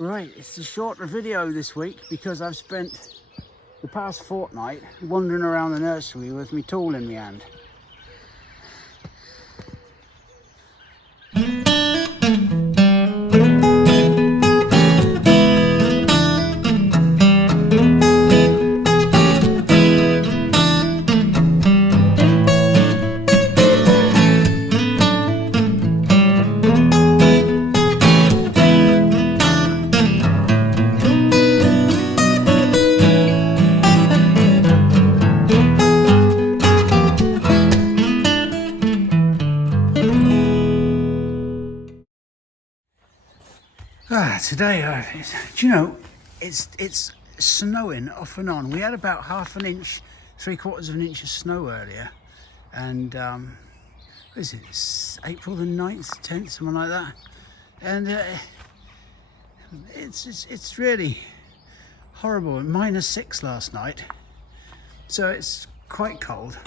Right, it's a shorter video this week because I've spent the past fortnight wandering around the nursery with my tool in my hand. Today, do you know, it's snowing off and on. We had about half an inch, 3/4 of an inch of snow earlier, and what is it? It's April the 9th, 10th, something like that. And it's really horrible. -6 last night, so it's quite cold.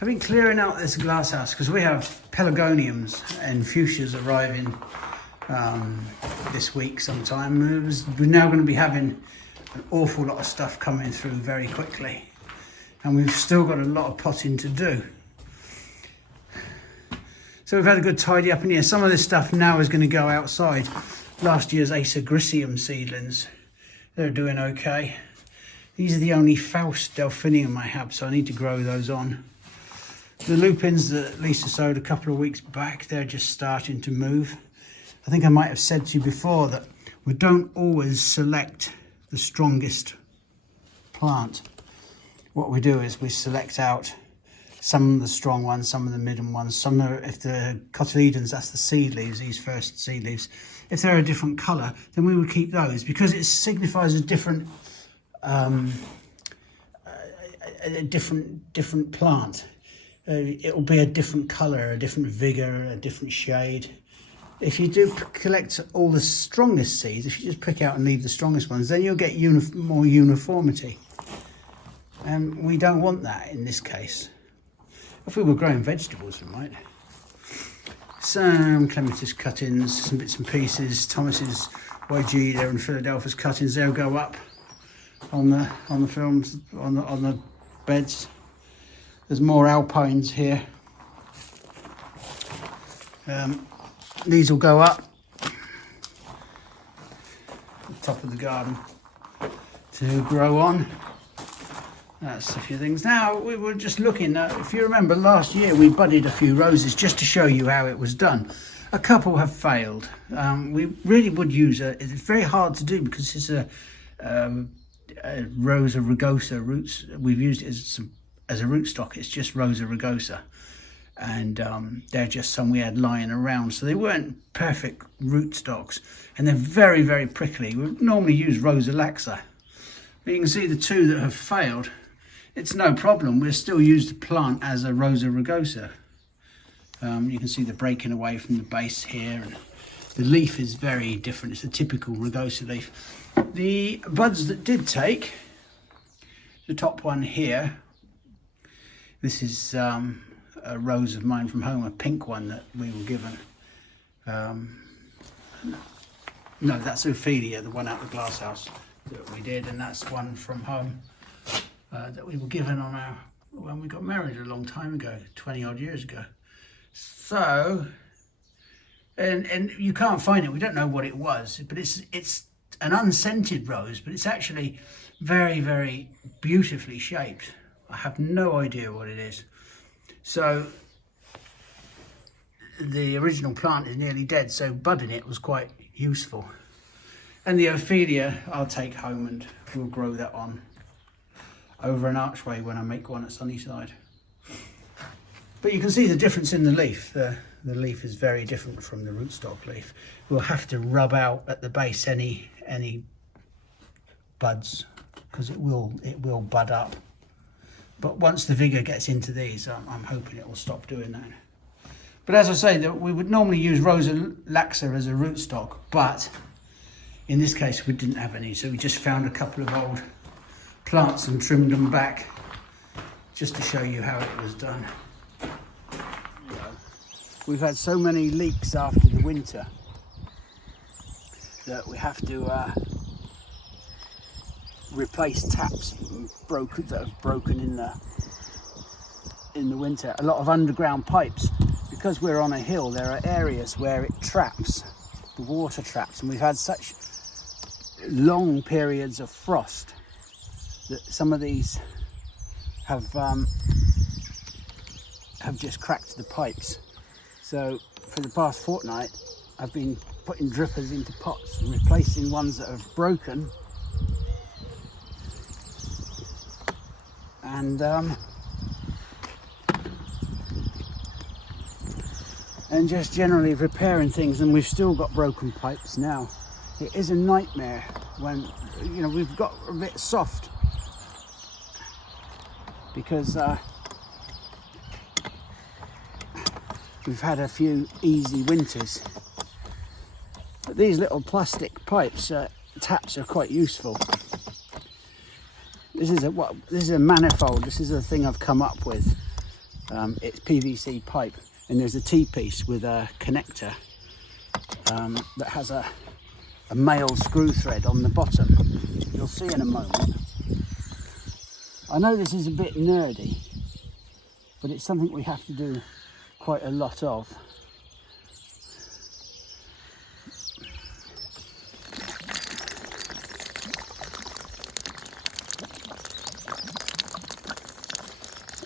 I've been clearing out this glass house because we have pelargoniums and fuchsias arriving this week sometime. We're now going to be having an awful lot of stuff coming through very quickly, and we've still got a lot of potting to do. So we've had a good tidy up in here. Some of this stuff now is going to go outside. Last year's Ergonomics seedlings, they're doing okay. These are the only Faust Delphinium I have, so I need to grow those on. The lupins that Lisa sowed a couple of weeks back, they're just starting to move. I think I might have said to you before that we don't always select the strongest plant. What we do is we select out some of the strong ones, some of the middle ones. Some are, if the cotyledons, that's the seed leaves, these first seed leaves. If they're a different colour, then we would keep those because it signifies a different different plant. It will be a different colour, a different vigour, a different shade. If you do collect all the strongest seeds, if you just pick out and leave the strongest ones, then you'll get more uniformity. And we don't want that in this case. If we were growing vegetables, we might. Some clematis cuttings, some bits and pieces, Thomas's YG, they're in Philadelphia's cuttings. They'll go up on the films, on the beds. There's more alpines here. These will go up the top of the garden to grow on. That's a few things. Now, we were just looking at, if you remember last year, we budded a few roses just to show you how it was done. A couple have failed. We really would use it's very hard to do because it's a Rosa rugosa roots. We've used it as a rootstock. It's just Rosa rugosa. And they're just some we had lying around, so they weren't perfect rootstocks, and they're very, very prickly. We normally use Rosa laxa, but you can see the two that have failed. It's no problem, we'll still use the plant as a Rosa rugosa. You can see the breaking away from the base here, and the leaf is very different. It's a typical rugosa leaf. The buds that did take, the top one here, this is a rose of mine from home, a pink one that we were given. No, that's Ophelia, the one out the glass house that we did, and that's one from home that we were given when we got married a long time ago, 20 odd years ago. So, and you can't find it, we don't know what it was, but it's an unscented rose, but it's actually very, very beautifully shaped. I have no idea what it is. So the original plant is nearly dead, so budding it was quite useful. And the Ophelia I'll take home and we'll grow that on over an archway when I make one at Sunniside. But you can see the difference in the leaf. The leaf is very different from the rootstock leaf. We'll have to rub out at the base any buds because it will bud up. But once the vigour gets into these, I'm hoping it will stop doing that. But as I say, that we would normally use Rosa laxa as a rootstock, but in this case we didn't have any, so we just found a couple of old plants and trimmed them back just to show you how it was done. We've had so many leaks after the winter that we have to replace taps that have broken in the winter. A lot of underground pipes, because we're on a hill, there are areas where it traps, the water traps, and we've had such long periods of frost that some of these have just cracked the pipes. So for the past fortnight I've been putting drippers into pots and replacing ones that have broken, and just generally repairing things. And we've still got broken pipes now. It is a nightmare when, you know, we've got a bit soft because we've had a few easy winters. But these little plastic pipes, taps, are quite useful. This is a manifold. This is a thing I've come up with. It's PVC pipe, and there's a T-piece with a connector that has a male screw thread on the bottom. You'll see in a moment. I know this is a bit nerdy, but it's something we have to do quite a lot of.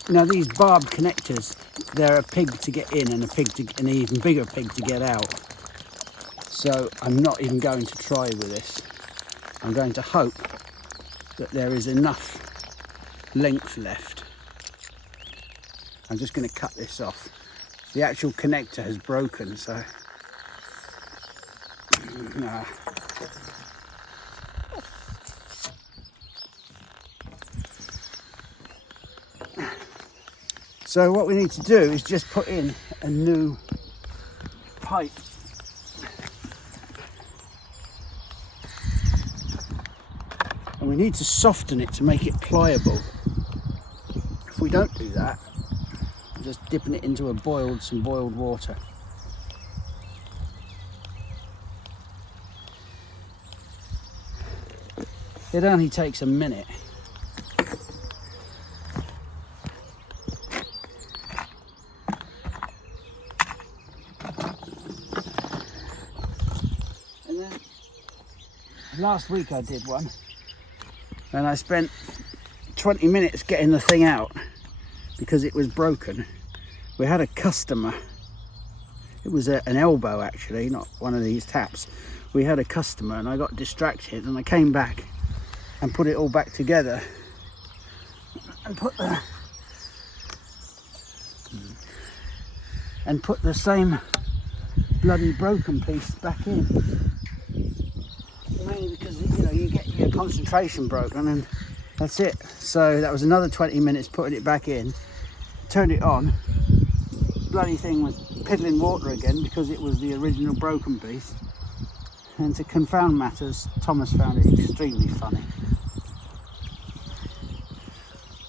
Now these barb connectors, they're a pig to get in and an even bigger pig to get out. So I'm not even going to try with this. I'm going to hope that there is enough length left. I'm just going to cut this off. The actual connector has broken, so nah. So what we need to do is just put in a new pipe. And we need to soften it to make it pliable. If we don't do that, we're just dipping it into some boiled water. It only takes a minute. And then last week I did one, and I spent 20 minutes getting the thing out because it was broken. We had a customer. It was an elbow, actually, not one of these taps. We had a customer and I got distracted, and I came back and put it all back together and put the same bloody broken piece back in. Mainly because, you know, you get your concentration broken and that's it. So that was another 20 minutes putting it back in. Turned it on, bloody thing was piddling water again because it was the original broken piece. And to confound matters, Thomas found it extremely funny.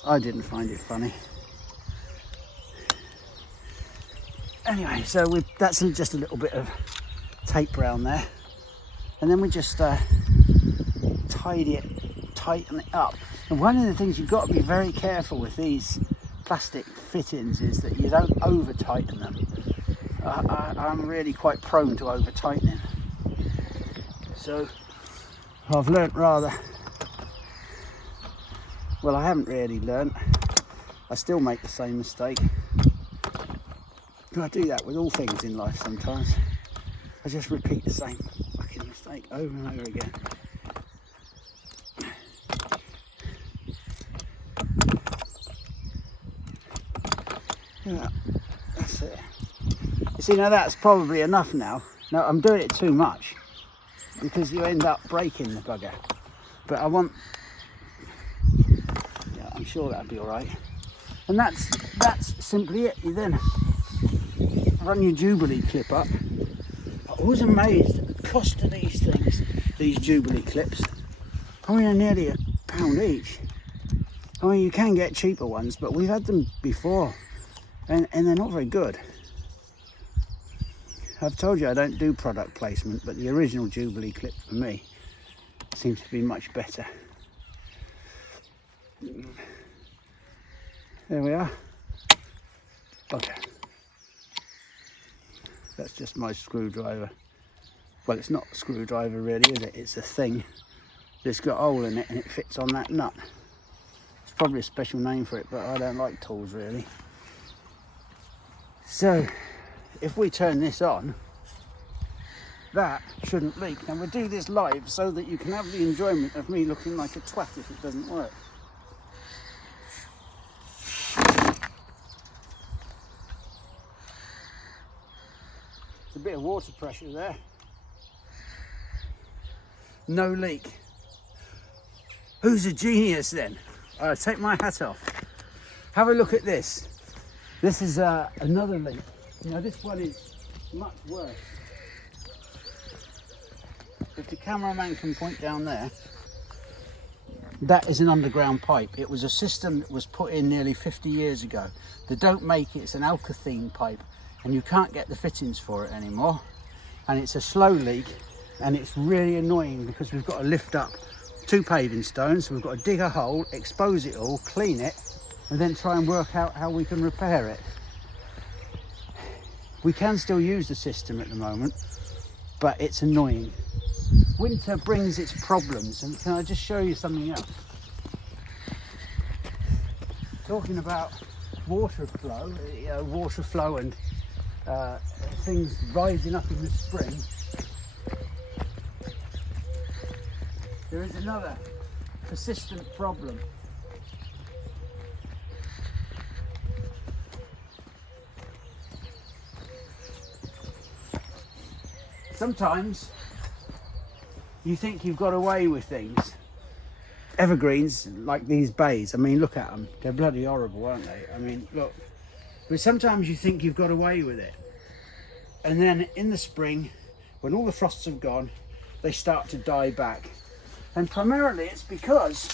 I didn't find it funny. Anyway, so that's just a little bit of tape around there, and then we just tighten it up. And one of the things you've got to be very careful with these plastic fittings is that you don't over tighten them. I'm really quite prone to over tightening, so I've learnt rather, well, I haven't really learnt, I still make the same mistake. I do that with all things in life sometimes. I just repeat the same fucking mistake over and over again. Yeah, that's it. You see, now that's probably enough now. Now I'm doing it too much because you end up breaking the bugger. But I want, yeah, I'm sure that'll be all right. And that's simply it. You then run your Jubilee clip up. I was amazed at the cost of these things, these Jubilee clips. I mean, they're nearly £1 each. I mean, you can get cheaper ones, but we've had them before, and they're not very good. I've told you I don't do product placement, but the original Jubilee clip for me seems to be much better. There we are. Okay. That's just my screwdriver. Well, it's not a screwdriver really, is it? It's a thing that's got a hole in it and it fits on that nut. It's probably a special name for it, but I don't like tools really. So, if we turn this on, that shouldn't leak. And we'll do this live so that you can have the enjoyment of me looking like a twat if it doesn't work. There's a bit of water pressure there. No leak. Who's a genius then? I'll take my hat off. Have a look at this. This is another leak. Now this one is much worse. If the cameraman can point down there, that is an underground pipe. It was a system that was put in nearly 50 years ago. They don't make it, it's an alkathene pipe, and you can't get the fittings for it anymore. And it's a slow leak, and it's really annoying because we've got to lift up 2 paving stones, so we've got to dig a hole, expose it all, clean it, and then try and work out how we can repair it. We can still use the system at the moment, but it's annoying. Winter brings its problems, and can I just show you something else? Talking about water flow and things rising up in the spring. There is another persistent problem. Sometimes you think you've got away with things. Evergreens like these bays, I mean, look at them. They're bloody horrible, aren't they? I mean, look. But sometimes you think you've got away with it. And then in the spring, when all the frosts have gone, they start to die back. And primarily it's because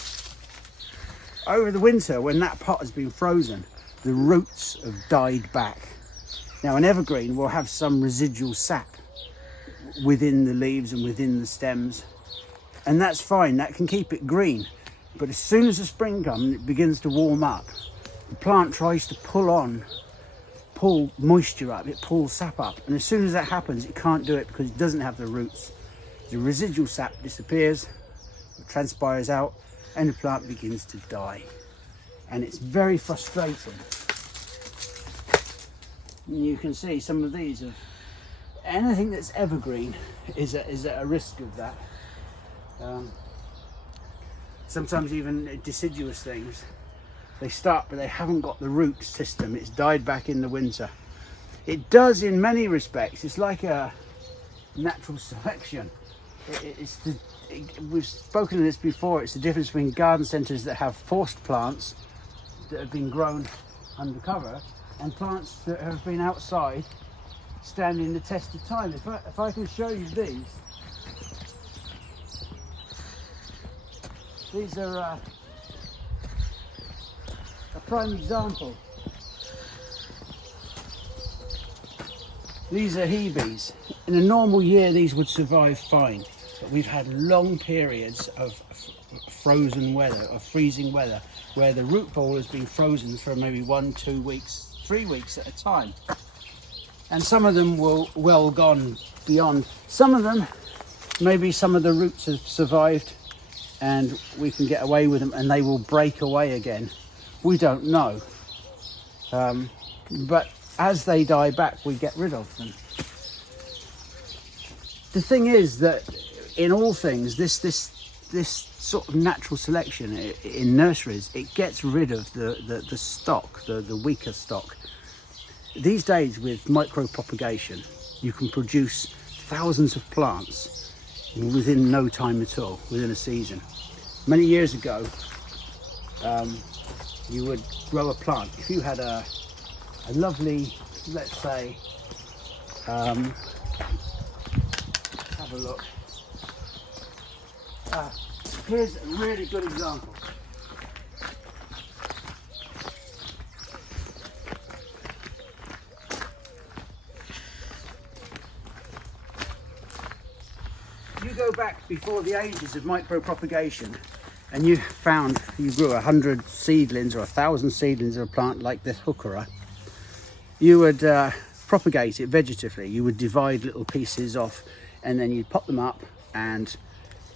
over the winter, when that pot has been frozen, the roots have died back. Now an evergreen will have some residual sap within the leaves and within the stems, and that's fine, that can keep it green. But as soon as the spring comes and it begins to warm up, the plant tries to pull moisture up, it pulls sap up, and as soon as that happens it can't do it because it doesn't have the roots. The residual sap disappears, it transpires out, and the plant begins to die, and it's very frustrating. And you can see some of these have, anything that's evergreen is at a risk of that. Sometimes even deciduous things, they start but they haven't got the root system, it's died back in the winter. It does in many respects, it's like a natural selection. We've spoken of this before, it's the difference between garden centres that have forced plants that have been grown undercover and plants that have been outside standing the test of time. If I can show you these are a prime example. These are Hebes. In a normal year these would survive fine, but we've had long periods of frozen weather, of freezing weather, where the root ball has been frozen for maybe 1, 2 weeks, 3 weeks at a time. And some of them will well gone beyond. Some of them, maybe some of the roots have survived and we can get away with them and they will break away again. We don't know. But as they die back, we get rid of them. The thing is that in all things, this sort of natural selection in nurseries, it gets rid of the stock, the weaker stock. These days with micro propagation, you can produce thousands of plants within no time at all, within a season. Many years ago, you would grow a plant. If you had a lovely, let's say, let's have a look. Here's a really good example. before the ages of micro-propagation, and you grew 100 seedlings or 1,000 seedlings of a plant like this heuchera, you would propagate it vegetatively. You would divide little pieces off, and then you'd pop them up, and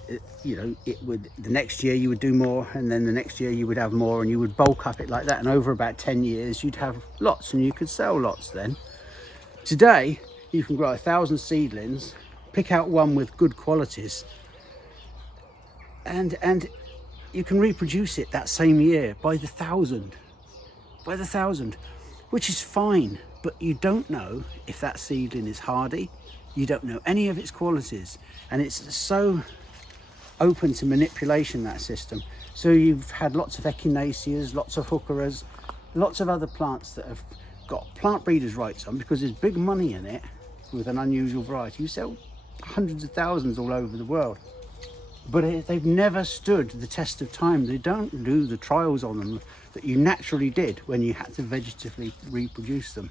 the next year you would do more, and then the next year you would have more, and you would bulk up it like that, and over about 10 years you'd have lots, and you could sell lots then. Today you can grow 1,000 seedlings, pick out one with good qualities, and you can reproduce it that same year by the thousand, which is fine, but you don't know if that seedling is hardy. You don't know any of its qualities, and it's so open to manipulation, that system. So you've had lots of echinaceas, lots of heucheras, lots of other plants that have got plant breeders' rights on, because there's big money in it with an unusual variety. You sell hundreds of thousands all over the world, but they've never stood the test of time. They don't do the trials on them that you naturally did when you had to vegetatively reproduce them.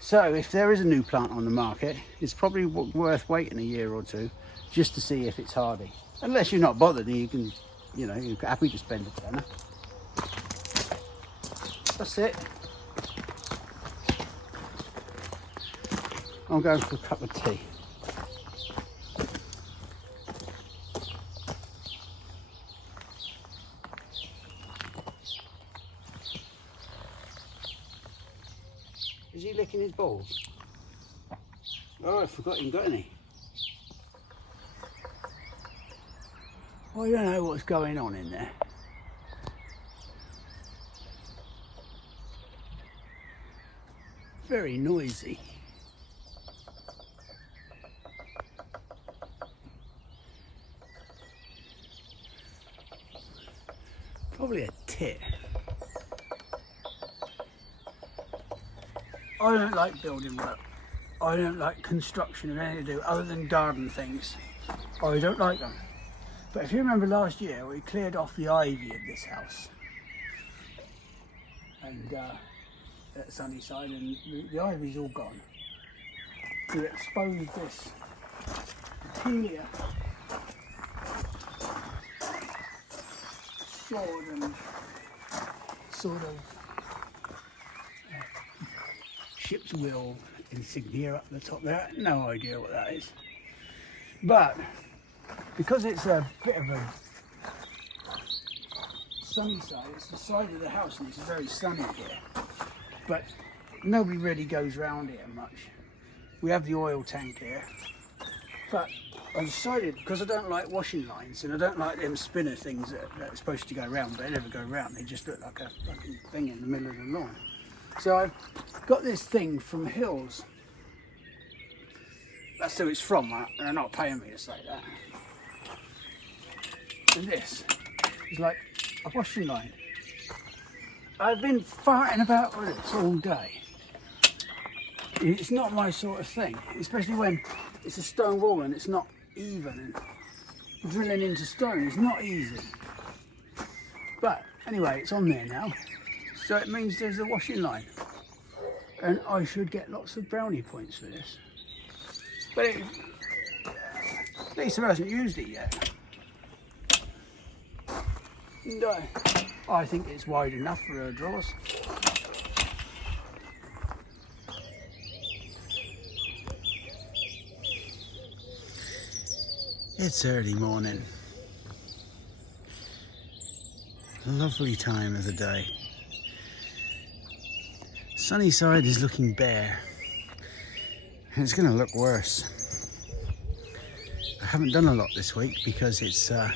So if there is a new plant on the market, it's probably worth waiting a year or two just to see if it's hardy. Unless you're not bothered and you can, you're happy to spend a tenner. That's it. I'm going for a cup of tea. Is he licking his balls? Oh, I forgot he got any. I don't know what's going on in there. Very noisy. Probably a tit. I don't like building work. I don't like construction of anything to do other than garden things. I don't like them. But if you remember last year, we cleared off the ivy of this house and at Sunniside, and the ivy's all gone. We exposed this petunia sword and sort of ship's wheel insignia up the top there. No idea what that is. But because it's a bit of a sunny side, it's the side of the house and it's very sunny here. But nobody really goes round here much. We have the oil tank here. But I decided, because I don't like washing lines and I don't like them spinner things that are supposed to go round, but they never go round. They just look like a fucking thing in the middle of the lawn. So I've got this thing from Hills. That's who it's from, and they're not paying me to say that. And this is like a washing line. I've been farting about with this all day. It's not my sort of thing, especially when it's a stone wall and it's not even, and drilling into stone is not easy. But anyway, it's on there now, so it means there's a washing line, and I should get lots of brownie points for this. But Lisa hasn't used it yet. And I think it's wide enough for her drawers. It's early morning. Lovely time of the day. Sunniside is looking bare. And it's going to look worse. I haven't done a lot this week because it's the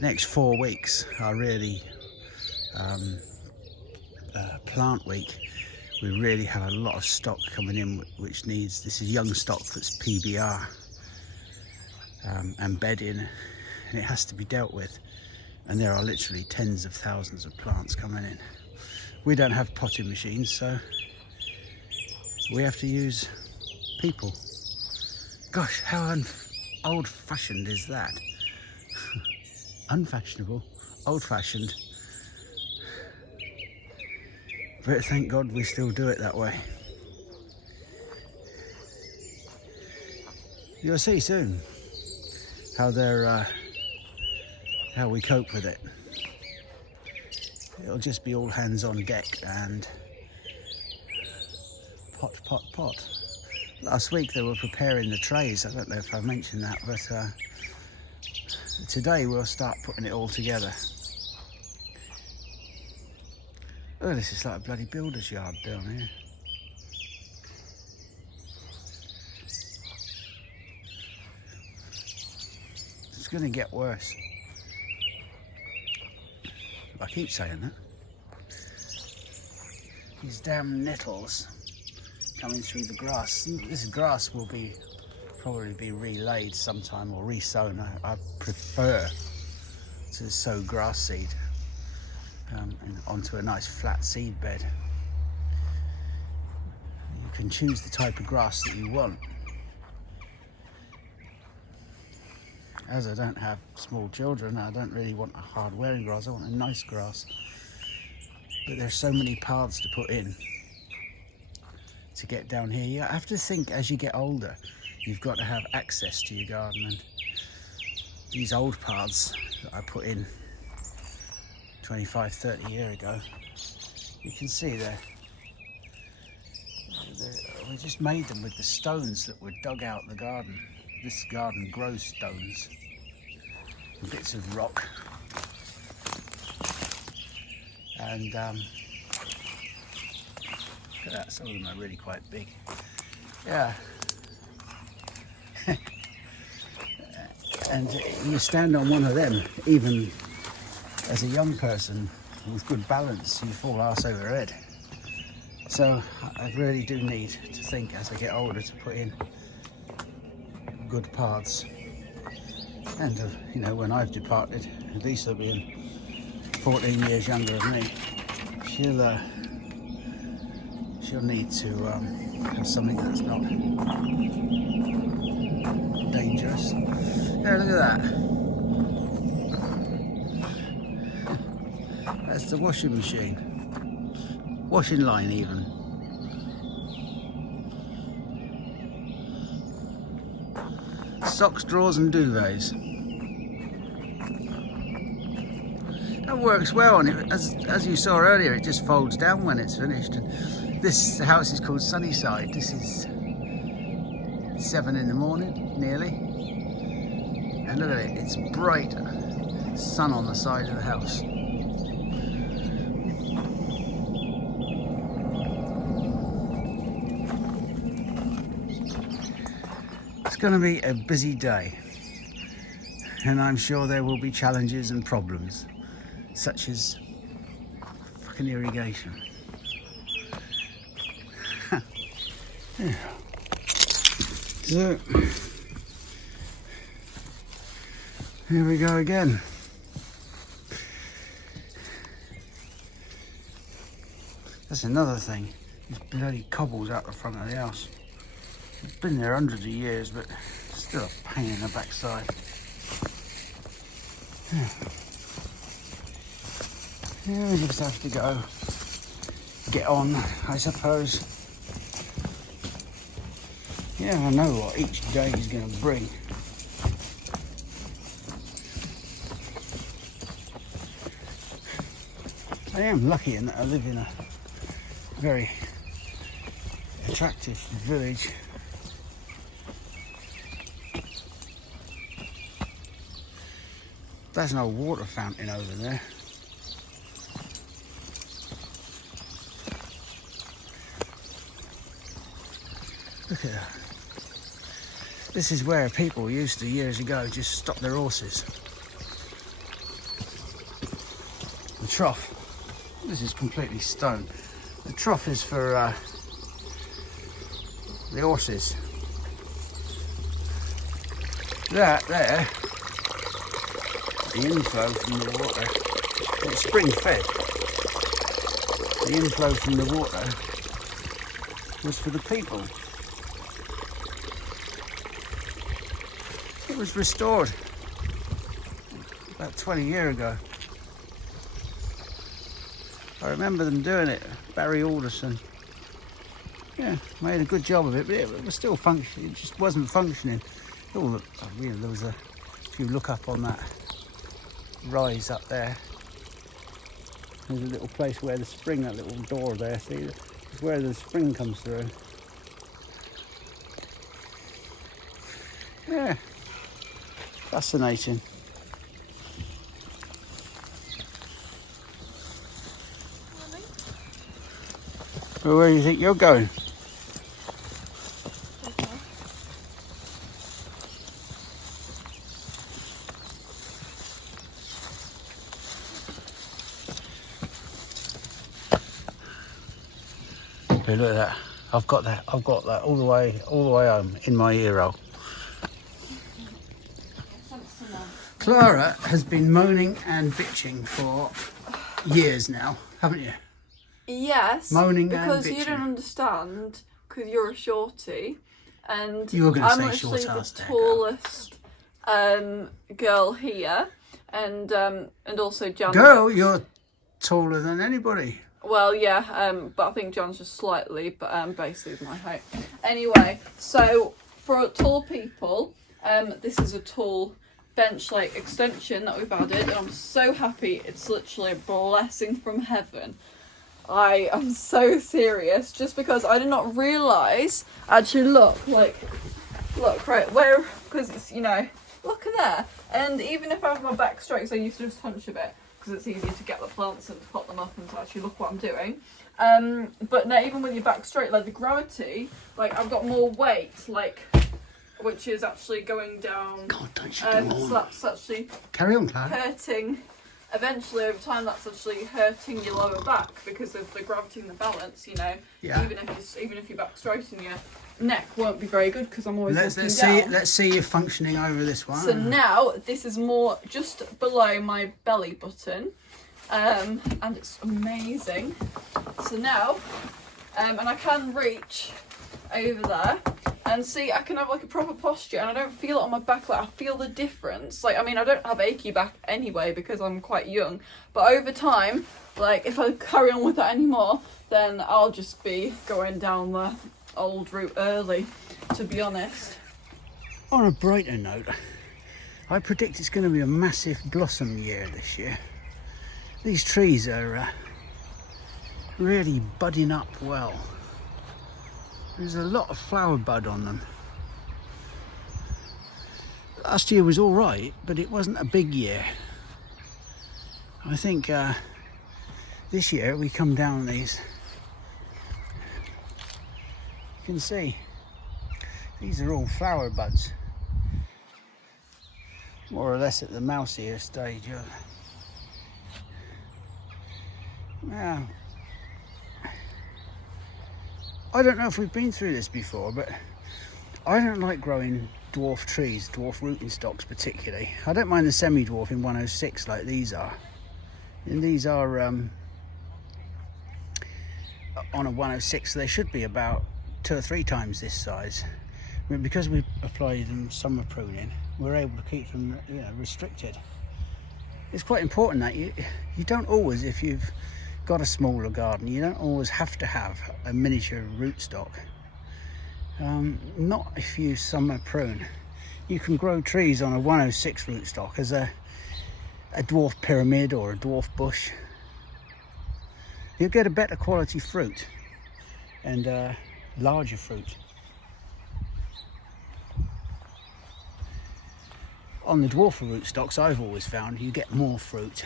next 4 weeks are really plant week. We really have a lot of stock coming in, which needs, this is young stock that's PBR and bedding, and it has to be dealt with. And there are literally tens of thousands of plants coming in. We don't have potting machines, so we have to use people. Gosh, how old-fashioned is that? Unfashionable, old-fashioned. But thank God we still do it that way. You'll see soon. how we cope with it. It'll just be all hands on deck and pot. Last week they were preparing the trays. I don't know if I mentioned that, but today we'll start putting it all together. Oh, this is like a bloody builder's yard down here. It's going to get worse. I keep saying that. These damn nettles coming through the grass. This grass will probably be relaid sometime or resown. I prefer to sow grass seed onto a nice flat seed bed. You can choose the type of grass that you want. As I don't have small children, I don't really want a hard wearing grass, I want a nice grass. But there's so many paths to put in to get down here. You have to think as you get older, you've got to have access to your garden, and these old paths that I put in 25, 30 years ago, you can see we just made them with the stones that were dug out the garden. This garden grows stones, bits of rock, and look at that, some of them are really quite big. Yeah. And you stand on one of them, even as a young person with good balance, you fall arse over head. So I really do need to think as I get older to put in good paths. And you know, when I've departed, Lisa being 14 years younger than me, she'll need to have something that's not dangerous. Yeah, look at that. That's the washing machine. Washing line even. Socks, drawers and duvets. That works well, and as you saw earlier, it just folds down when it's finished. And this house is called Sunniside. This is 7 in the morning, nearly. And look at it, it's bright sun on the side of the house. It's going to be a busy day, and I'm sure there will be challenges and problems, such as fucking irrigation. Yeah. So, here we go again. That's another thing, these bloody cobbles out the front of the house. It's been there hundreds of years, but still a pain in the backside. Yeah, we just have to go get on, I suppose. Yeah, I know what each day is going to bring. I am lucky in that I live in a very attractive village. There's an old water fountain over there. Look at that. This is where people used to, years ago, just stop their horses. The trough. This is completely stone. The trough is for the horses. That there, the inflow from the water, it's spring fed. The inflow from the water was for the people. It was restored about 20 years ago. I remember them doing it, Barry Alderson. Yeah, made a good job of it, but it was still functioning. It just wasn't functioning. Oh, look, there was a you look up on that rise up there, there's a little place where the spring, that little door there, see, it's where the spring comes through. Yeah, fascinating. Well, where do you think you're going? Hey, look at that. I've got that all the way home in my ear roll. Clara has been moaning and bitching for years now, haven't you? Yes, moaning because and bitching. You don't understand, because you're a shorty, and you were going to say I'm actually short the tallest girl here, and also Jan. Girl, you're taller than anybody. Well, yeah, but I think John's just slightly, but basically my height. Anyway, so for tall people, this is a tall bench like extension that we've added, and I'm so happy. It's literally a blessing from heaven. I am so serious, just because I did not realise. Actually, look right where, because it's, you know, look at there. And even if I have my back straight, so I used to just hunch a bit because it's easier to get the plants and to pot them up and to actually look what I'm doing. But no, even with your back straight, like the gravity, like I've got more weight, like, which is actually going down. God, don't you go on. So that's actually Carry on, Clara. hurting. Eventually, over time, that's actually hurting your lower back because of the gravity and the balance. You know, yeah. Even if your back's straight and your neck won't be very good because I'm always let's down. see you functioning over this one. So now this is more just below my belly button, and it's amazing. So now, and I can reach over there. And see, I can have like a proper posture, and I don't feel it on my back. Like I feel the difference. Like, I mean, I don't have achy back anyway because I'm quite young. But over time, like if I carry on with that anymore, then I'll just be going down the old route early, to be honest. On a brighter note, I predict it's going to be a massive blossom year this year. These trees are really budding up well. There's a lot of flower bud on them. Last year was all right, but it wasn't a big year. I think this year we come down these. You can see these are all flower buds, more or less at the mouseier stage. Now, I don't know if we've been through this before, but I don't like growing dwarf trees, dwarf rooting stocks particularly. I don't mind the semi-dwarf in 106 like these are. And these are on a 106, so they should be about 2 or 3 times this size. But because we applied them summer pruning, we're able to keep them, you know, restricted. It's quite important that you don't always, if you've got a smaller garden, you don't always have to have a miniature rootstock. Not if you summer prune. You can grow trees on a 106 rootstock as a dwarf pyramid or a dwarf bush. You'll get a better quality fruit and larger fruit. On the dwarf rootstocks, I've always found you get more fruit,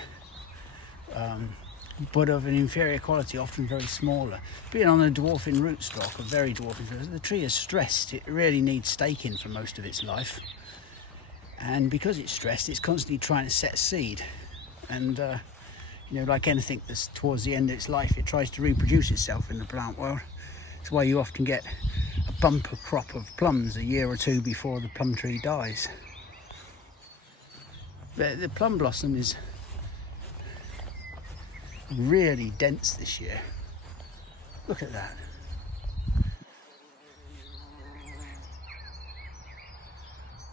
but of an inferior quality, often very smaller. Being on a dwarfing rootstock, a very dwarfing fruit, the tree is stressed. It really needs staking for most of its life. And because it's stressed, it's constantly trying to set seed. And, you know, like anything that's towards the end of its life, it tries to reproduce itself in the plant world. That's why you often get a bumper crop of plums a year or 2 before the plum tree dies. The plum blossom is really dense this year. Look at that.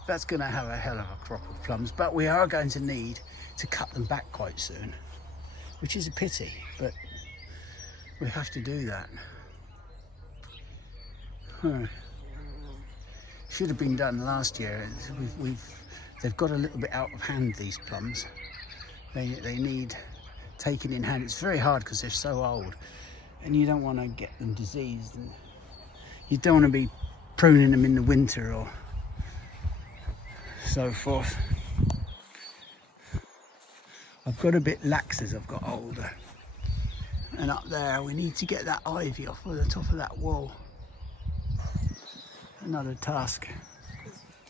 That's going to have a hell of a crop of plums, but we are going to need to cut them back quite soon, which is a pity, but we have to do that. Should have been done last year. We've they've got a little bit out of hand, these plums. They need taking in hand. It's very hard because they're so old, and you don't want to get them diseased, and you don't want to be pruning them in the winter or so forth. I've got a bit lax as I've got older, and up there we need to get that ivy off of the top of that wall. Another task.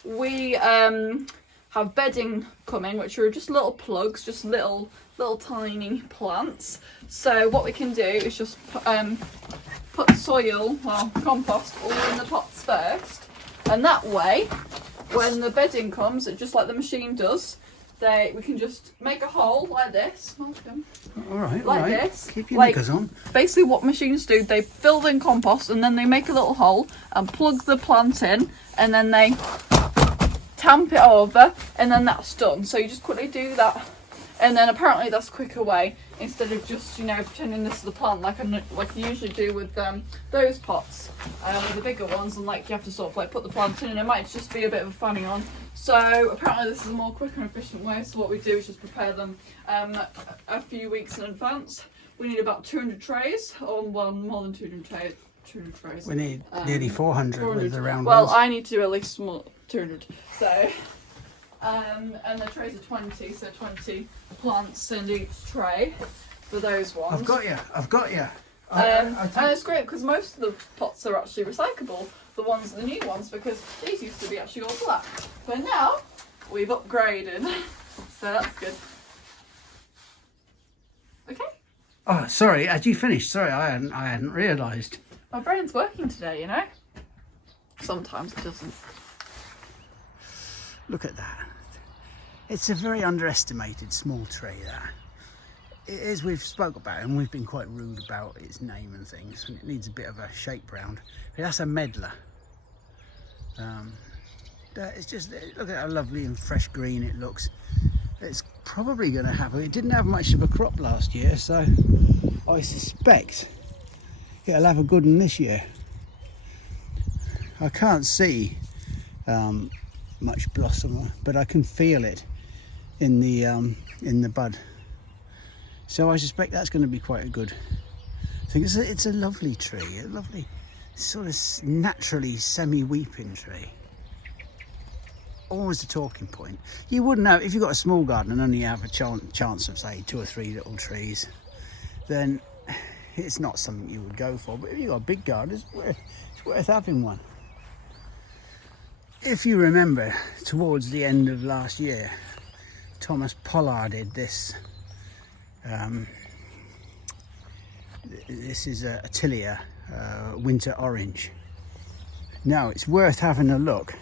We have bedding coming, which are just little plugs, just little tiny plants. So what we can do is just put soil, well, compost, all in the pots first, and that way, when the bedding comes, just like the machine does, we can just make a hole like this. All right, like this. Keep your knickers on. Basically, what machines do, they fill in compost and then they make a little hole and plug the plant in, and then they tamp it over, and then that's done. So you just quickly do that, and then apparently that's a quicker way instead of just, you know, pretending this is the plant like you usually do with those pots, with the bigger ones, and like you have to sort of like put the plant in, and it might just be a bit of a fanning on. So apparently this is a more quicker and efficient way. So what we do is just prepare them a few weeks in advance. We need about 200 trays, or well, more than 200 trays. 200 trays. We need nearly 400 with the round well, ones. I need to do at least more 200. So, and the trays are 20, so 20 plants in each tray for those ones. I've got you. And it's great because most of the pots are actually recyclable, the new ones, because these used to be actually all black. But now we've upgraded, so that's good. Okay. Oh, sorry, had you finished? Sorry, I hadn't realised. My brain's working today, you know. Sometimes it doesn't. Look at that. It's a very underestimated small tree, that. As we've spoke about, and we've been quite rude about its name and things, and it needs a bit of a shape round. But that's a medlar. It's just, look at how lovely and fresh green it looks. It's probably going to have, it didn't have much of a crop last year, so I suspect it'll have a good one this year. I can't see much blossom, but I can feel it in the bud. So I suspect that's going to be quite a good thing. It's a lovely tree, a lovely sort of naturally semi-weeping tree. Always a talking point. You wouldn't have, if you've got a small garden and only have a chance of say 2 or 3 little trees, then it's not something you would go for. But if you've got a big garden, it's worth having one. If you remember, towards the end of last year, Thomas pollarded this. This is a Tilia winter orange. Now it's worth having a look,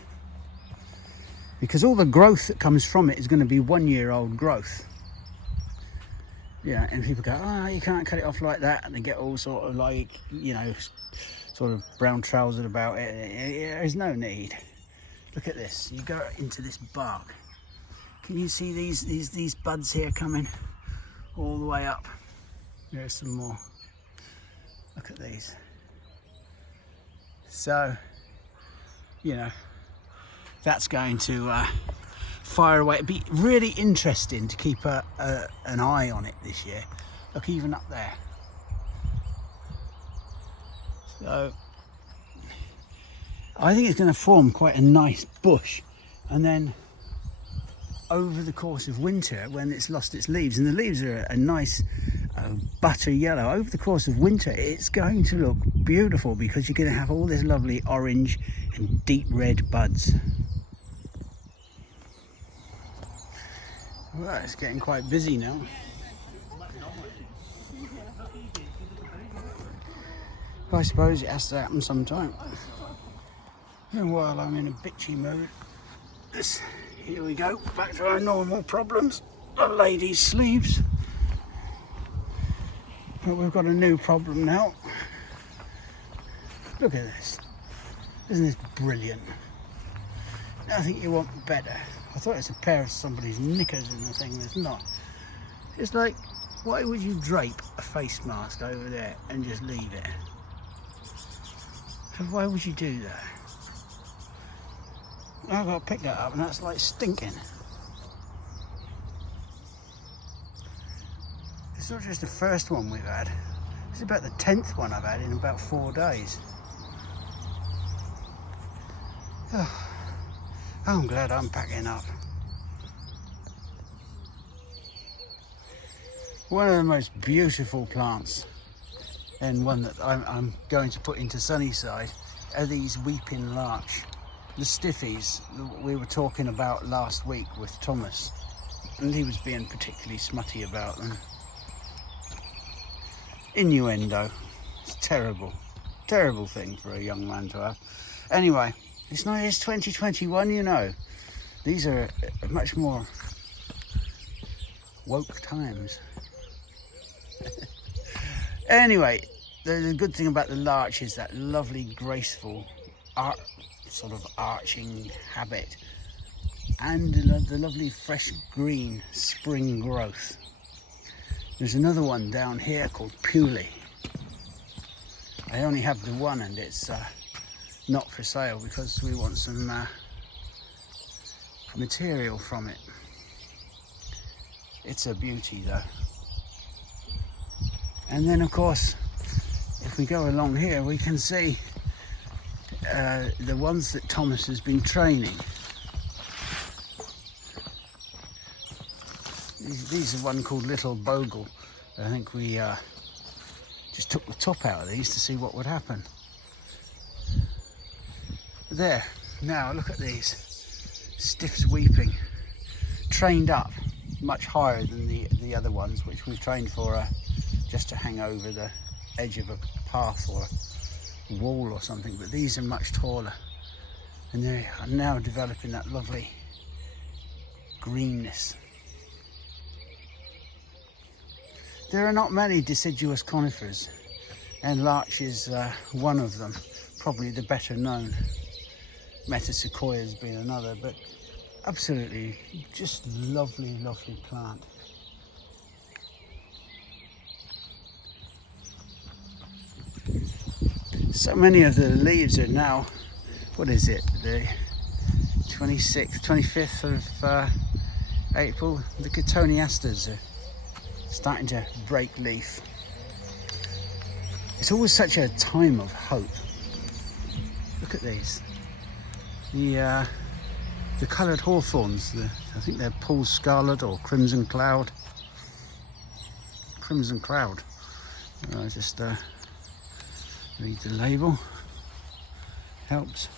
because all the growth that comes from it is going to be 1-year-old growth. Yeah, and people go, oh, you can't cut it off like that, and they get all sort of like, you know, sort of brown trousered about it. There's no need. Look at this. You go into this bark. Can you see these buds here coming all the way up? There's some more. Look at these. So, you know, that's going to fire away. It'd be really interesting to keep an eye on it this year. Look, even up there. So I think it's going to form quite a nice bush, and then over the course of winter, when it's lost its leaves, and the leaves are a nice butter yellow, over the course of winter it's going to look beautiful, because you're going to have all this lovely orange and deep red buds. Well, it's getting quite busy now. I suppose it has to happen sometime. And while I'm in a bitchy mood, here we go, back to our normal problems. The ladies' sleeves. But we've got a new problem now. Look at this. Isn't this brilliant? I think you want better. I thought it's a pair of somebody's knickers in the thing. It's not. It's like, why would you drape a face mask over there and just leave it? Why would you do that? I've got to pick that up, and that's like stinking. It's not just the first one we've had. It's about the 10th one I've had in about 4 days. Oh, I'm glad I'm packing up. One of the most beautiful plants, and one that I'm going to put into Sunniside, are these weeping larch. The stiffies that we were talking about last week with Thomas, and he was being particularly smutty about them. Innuendo. It's terrible. Terrible thing for a young man to have. Anyway, it's 2021, you know. These are much more woke times. Anyway, the good thing about the larch is that lovely, graceful, sort of arching habit, and the lovely fresh green spring growth. There's another one down here called Pewley. I only have the one, and it's not for sale because we want some material from it. It's a beauty though. And then of course, if we go along here, we can see the ones that Thomas has been training. These are one called Little Bogle. I think we just took the top out of these to see what would happen. There, now look at these. Stiffs weeping. Trained up much higher than the other ones, which we've trained for just to hang over the edge of a path or a wall or something. But these are much taller. And they are now developing that lovely greenness. There are not many deciduous conifers, and larch is one of them, probably the better known. Metasequoia's been another, but absolutely just lovely, lovely plant. So many of the leaves are now, what is it, the 26th, 25th of April, the cotoneasters are starting to break leaf. It's always such a time of hope. Look at these. The coloured hawthorns, I think they're Paul's Scarlet or Crimson Cloud. Crimson Cloud. I just read the label. Helps.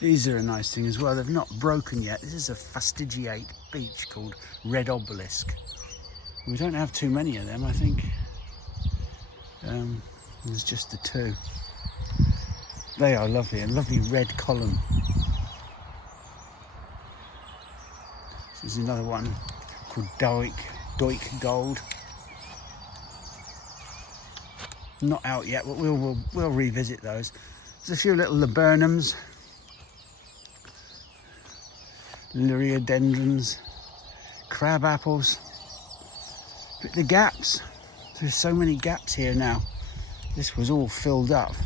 These are a nice thing as well. They've not broken yet. This is a fastigiate beech called Red Obelisk. We don't have too many of them, I think. There's just the two. They are lovely, a lovely red column. This is another one called Doik Gold. Not out yet, but we'll revisit those. There's a few little laburnums. Liriodendrons, crab apples. But the gaps, there's so many gaps here now. This was all filled up.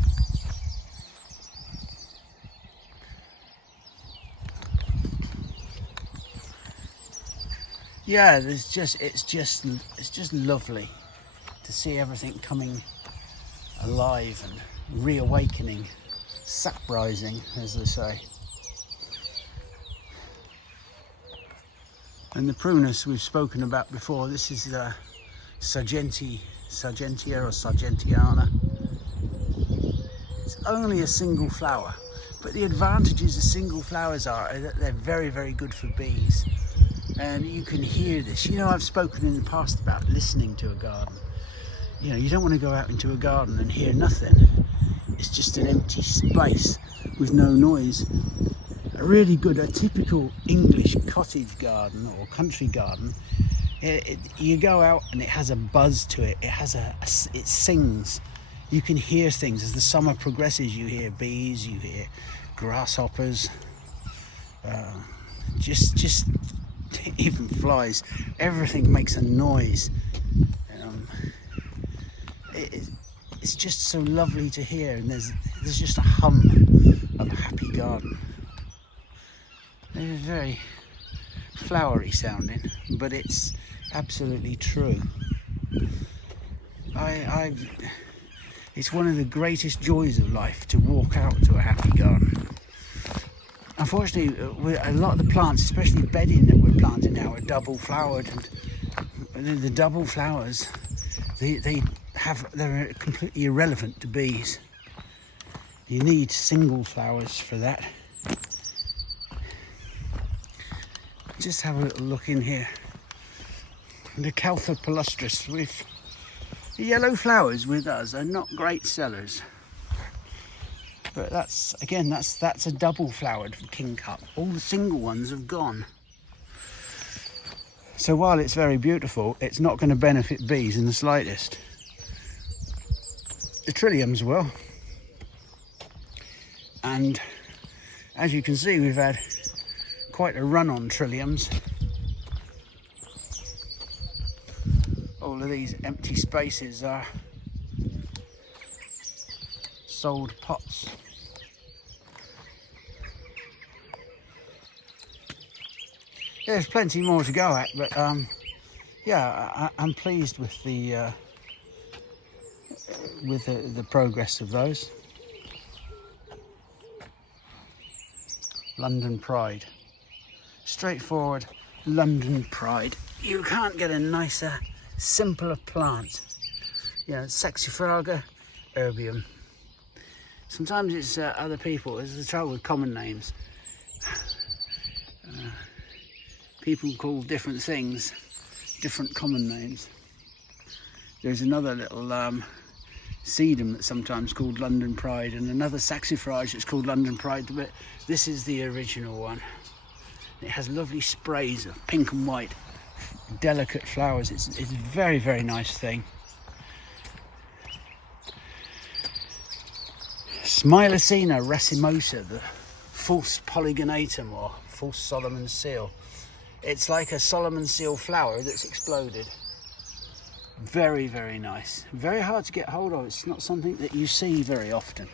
Yeah, it's just lovely to see everything coming alive and reawakening, sap rising, as they say. And the prunus we've spoken about before, this is the Sargentia or Sargentiana. It's only a single flower, but the advantages of single flowers are that they're very, very good for bees. And you can hear this. You know, I've spoken in the past about listening to a garden. You know, you don't want to go out into a garden and hear nothing. It's just an empty space with no noise. A really good, a typical English cottage garden or country garden, you go out and it has a buzz to it. It has it sings. You can hear things as the summer progresses. You hear bees, you hear grasshoppers, just even flies. Everything makes a noise. It's just so lovely to hear, and there's just a hum of a happy garden. They're very, flowery sounding, but it's absolutely true. It's one of the greatest joys of life to walk out to a happy garden. Unfortunately, a lot of the plants, especially bedding that we're planting now, are double flowered, and the double flowers, they're completely irrelevant to bees. You need single flowers for that. Just have a little look in here. The Caltha palustris with the yellow flowers with us are not great sellers. But that's a double flowered kingcup. All the single ones have gone. So while it's very beautiful, it's not going to benefit bees in the slightest. The trilliums will. And as you can see, we've had quite a run on trilliums. All of these empty spaces are sold pots. There's plenty more to go at, but yeah, I'm pleased with the progress of those. London Pride, straightforward London Pride. You can't get a nicer, simpler plant. You know, Saxifraga, Erbium. Sometimes it's other people. There's the trouble with common names. People call different things different common names. There's another little sedum that's sometimes called London Pride, and another saxifrage that's called London Pride, but this is the original one. It has lovely sprays of pink and white, delicate flowers. It's a very, very nice thing. Smilacina racemosa, the false polygonatum or false Solomon's seal. It's like a Solomon's seal flower that's exploded. Very, very nice. Very hard to get hold of. It's not something that you see very often.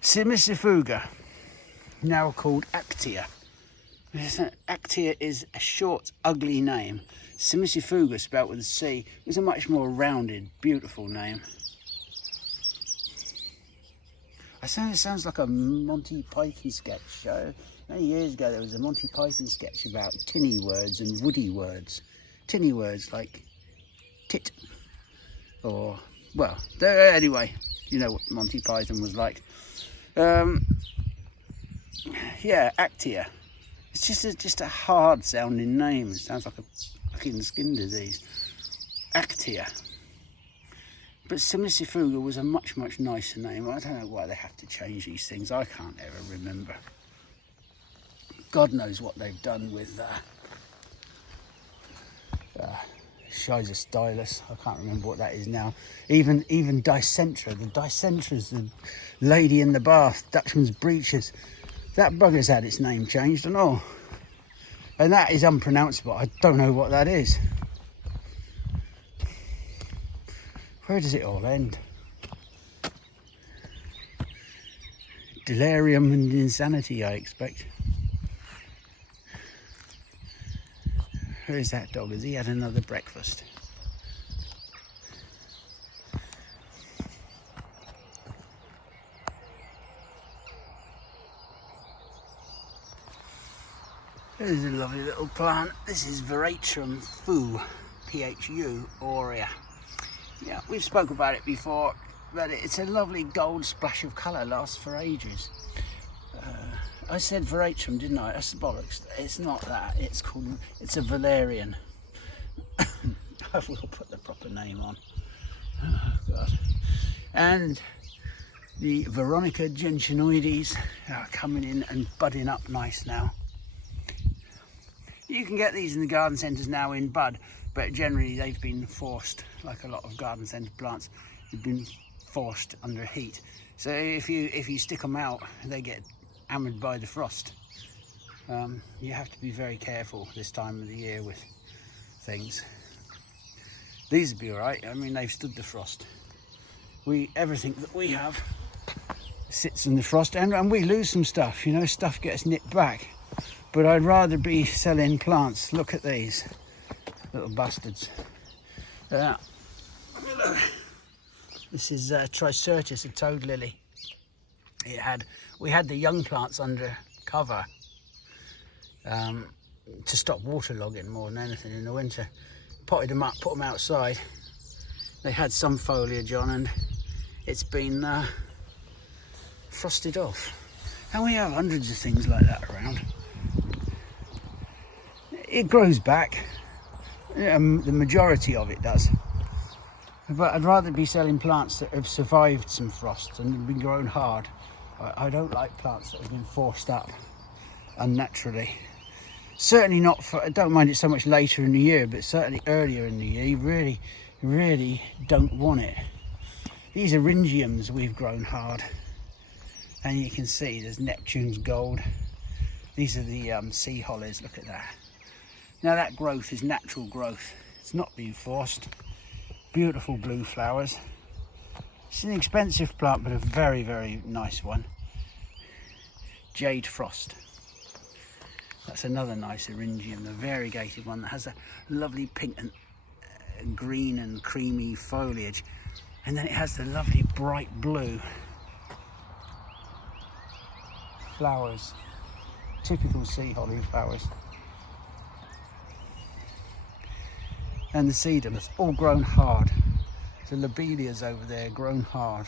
Simicifuga, now called Actia. Actia is a short, ugly name. Simicifuga, spelt with a C, is a much more rounded, beautiful name. It sounds like a Monty Python sketch. Many years ago there was a Monty Python sketch about tinny words and woody words. Tinny words like tit, or, well, anyway, you know what Monty Python was like. Yeah, Actia. It's just a hard sounding name. It sounds like a fucking skin disease. Actia. But Simicifuga was a much, much nicer name. I don't know why they have to change these things. I can't ever remember. God knows what they've done with Shiza stylus. I can't remember what that is now. Even Dicentra. The Dicentra's the lady in the bath, Dutchman's breeches. That bugger's had its name changed and all. And that is unpronounceable. I don't know what that is. Where does it all end? Delirium and insanity, I expect. Where is that dog? Has he had another breakfast? There's a lovely little plant. This is Veratrum Phu, Phu aurea. Yeah, we've spoke about it before, but it's a lovely gold splash of colour, lasts for ages. I said Veratrum, didn't I? That's bollocks. It's not that. It's a Valerian. I will put the proper name on. Oh, God. And the Veronica gentianoides are coming in and budding up nice now. You can get these in the garden centres now in bud, but generally they've been forced, like a lot of garden centre plants, they've been forced under heat. So if you stick them out, they get hammered by the frost. You have to be very careful this time of the year with things. These will be alright. I mean, they've stood the frost. Everything that we have sits in the frost, and we lose some stuff, you know, stuff gets nipped back. But I'd rather be selling plants. Look at these little bastards. This is Tricertis, a toad lily. We had the young plants under cover to stop waterlogging more than anything in the winter. Potted them up, put them outside. They had some foliage on, and it's been frosted off. And we have hundreds of things like that around. It grows back. The majority of it does. But I'd rather be selling plants that have survived some frosts and have been grown hard. I don't like plants that have been forced up unnaturally. Certainly not for, I don't mind it so much later in the year, but certainly earlier in the year, you really don't want it. These Eryngiums we've grown hard, and you can see there's Neptune's gold. These are the sea hollies, look at that. Now that growth is natural growth, it's not been forced. Beautiful blue flowers. It's an expensive plant, but a very, very nice one. Jade Frost. That's another nice Eryngium, the variegated one that has a lovely pink and green and creamy foliage. And then it has the lovely bright blue flowers. Typical sea holly flowers. And the sedums, all grown hard. The lobelias over there, grown hard.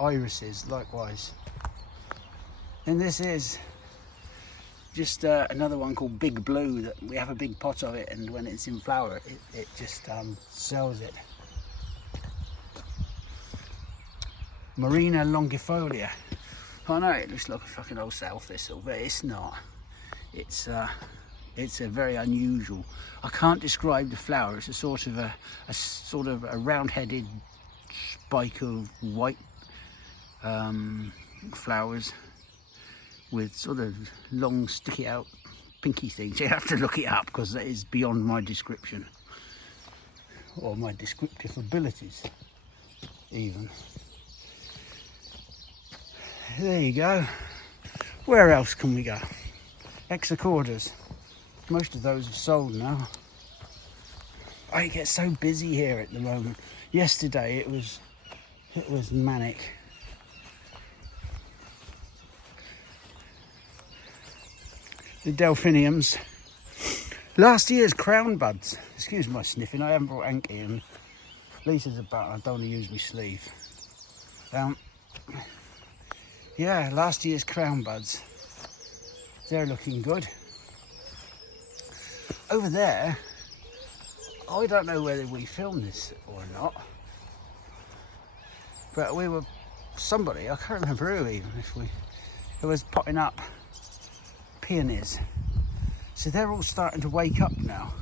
Irises, likewise. And this is just another one called Big Blue, that we have a big pot of it, and when it's in flower, it just sells it. Marina longifolia. I know it looks like a fucking old sow thistle, but it's not. It's a very unusual. I can't describe the flower. It's a sort of a round-headed spike of white flowers with sort of long, sticky out, pinky things. You have to look it up because that is beyond my description or my descriptive abilities, even. There you go. Where else can we go? Hexacordas. Most of those have sold now. I get so busy here at the moment. Yesterday it was manic. The Delphiniums. Last year's crown buds. Excuse my sniffing, I haven't brought Anki in. Lisa's about, I don't want to use my sleeve. Yeah, last year's crown buds. They're looking good. Over there, I don't know whether we filmed this or not, but somebody, I can't remember who even, who was potting up peonies. So they're all starting to wake up now.